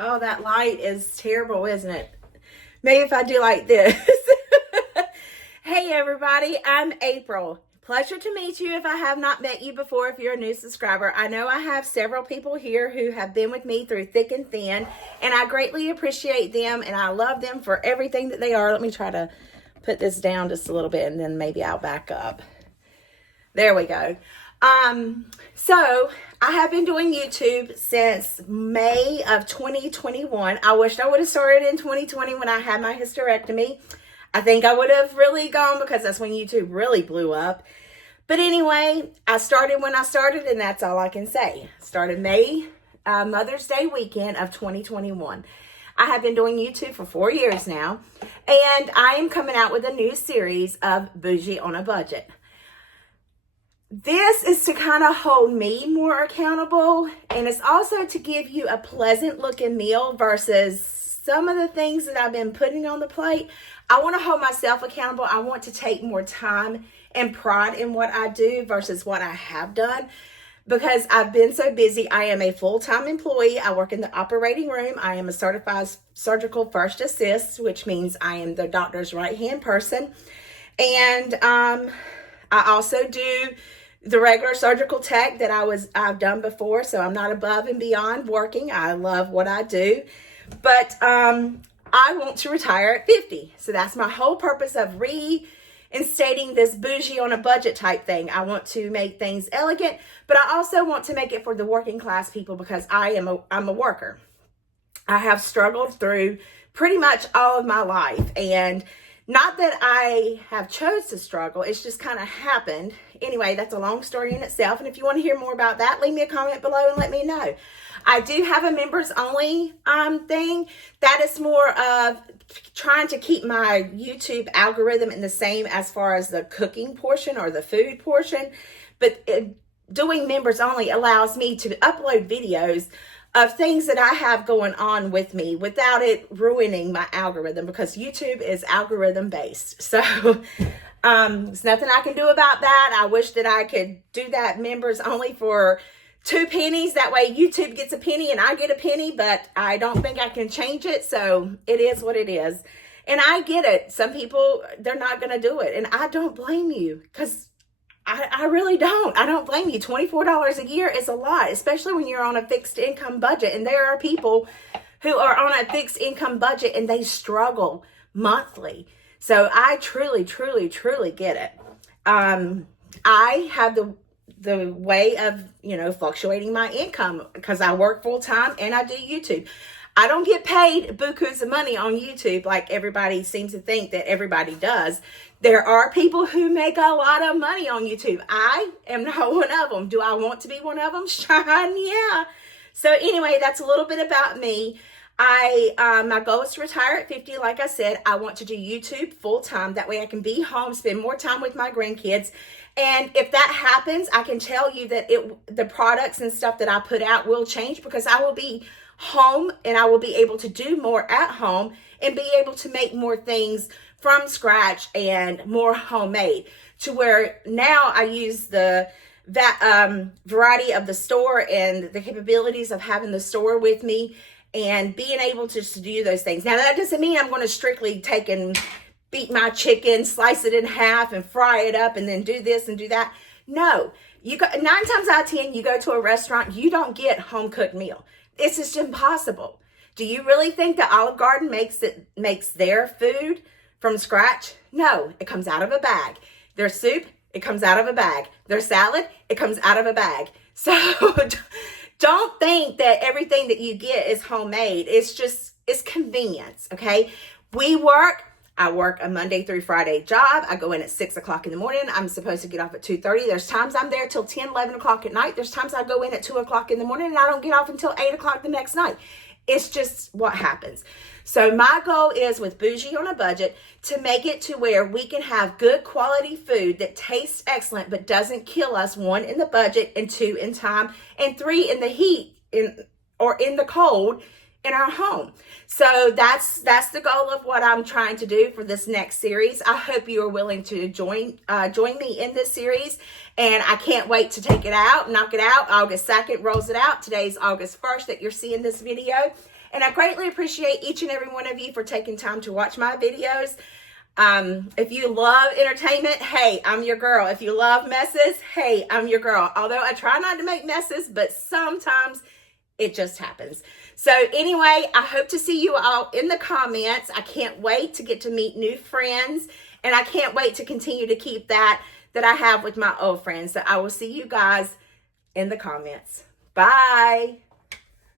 Oh, that light is terrible, isn't it? Maybe if I do like this. Hey, everybody, I'm April. Pleasure to meet you if I have not met you before, if you're a new subscriber. I know I have several people here who have been with me through thick and thin, and I greatly appreciate them, and I love them for everything that they are. Let me try to put this down just a little bit, and then maybe I'll back up. There we go. So I have been doing YouTube since May of 2021. I wished I would have started in 2020 when I had my hysterectomy. I think I would have really gone because that's when YouTube really blew up. But anyway, I started when I started, and that's all I can say. Started May, Mother's Day weekend of 2021. I have been doing YouTube for 4 years now, and I am coming out with a new series of Bougie on a Budget. This is to kind of hold me more accountable, and it's also to give you a pleasant looking meal versus some of the things that I've been putting on the plate. I want to hold myself accountable. I want to take more time and pride in what I do versus what I have done because I've been so busy. I am a full-time employee. I work in the operating room. I am a certified surgical first assist, which means I am the doctor's right-hand person. And I also do the regular surgical tech that I've done before, so I'm not above and beyond working. I love what I do, but I want to retire at 50. So that's my whole purpose of reinstating this bougie on a budget type thing. I want to make things elegant, but I also want to make it for the working class people because I'm a worker. I have struggled through pretty much all of my life, and not that I have chose to struggle, it's just kind of happened. Anyway, that's a long story in itself. And if you want to hear more about that, leave me a comment below and let me know. I do have a members only thing. That is more of trying to keep my YouTube algorithm in the same as far as the cooking portion or the food portion. But doing members only allows me to upload videos of things that I have going on with me without it ruining my algorithm because YouTube is algorithm based. So there's nothing I can do about that. I wish that I could do that members only for 2 pennies. That way YouTube gets a penny and I get a penny, but I don't think I can change it. So it is what it is. And I get it. Some people, they're not going to do it. And I don't blame you because I really don't. I don't blame you. $24 a year is a lot, especially when you're on a fixed income budget. And there are people who are on a fixed income budget and they struggle monthly. So I truly, truly, truly get it. I have the way of, fluctuating my income because I work full time and I do YouTube. I don't get paid bukus of money on YouTube like everybody seems to think that everybody does. There are people who make a lot of money on YouTube. I am not one of them. Do I want to be one of them? Yeah. So anyway, that's a little bit about me. My goal is to retire at 50. Like I said, I want to do YouTube full time. That way I can be home, spend more time with my grandkids. And if that happens, I can tell you that the products and stuff that I put out will change because I will be home and I will be able to do more at home and be able to make more things from scratch and more homemade to where now I use the variety of the store and the capabilities of having the store with me and being able to do those things. Now that doesn't mean I'm going to strictly take and beat my chicken, slice it in half and fry it up and then do this and do that. No, 9 times out of 10, you go to a restaurant, you don't get home cooked meal. It's just impossible. Do you really think that Olive Garden makes their food from scratch? No, it comes out of a bag. Their soup, it comes out of a bag. Their salad, it comes out of a bag. So don't think that everything that you get is homemade. It's convenience, okay? I work a Monday through Friday job. I go in at 6 o'clock in the morning. I'm supposed to get off at 2:30. There's times I'm there till 10, 11 o'clock at night. There's times I go in at 2 o'clock in the morning and I don't get off until 8 o'clock the next night. It's just what happens. So my goal is with Bougie on a Budget to make it to where we can have good quality food that tastes excellent but doesn't kill us, 1, in the budget, and 2, in time, and 3, in the heat or in the cold in our home. So that's the goal of what I'm trying to do for this next series. I hope you are willing to join me in this series, and I can't wait to take it out, knock it out. August 2nd rolls it out. Today's August 1st that you're seeing this video, and I greatly appreciate each and every one of you for taking time to watch my videos. If you love entertainment, hey, I'm your girl. If you love messes, hey, I'm your girl. Although I try not to make messes, but sometimes it just happens. So anyway, I hope to see you all in the comments. I can't wait to get to meet new friends, and I can't wait to continue to keep that I have with my old friends. So I will see you guys in the comments. Bye.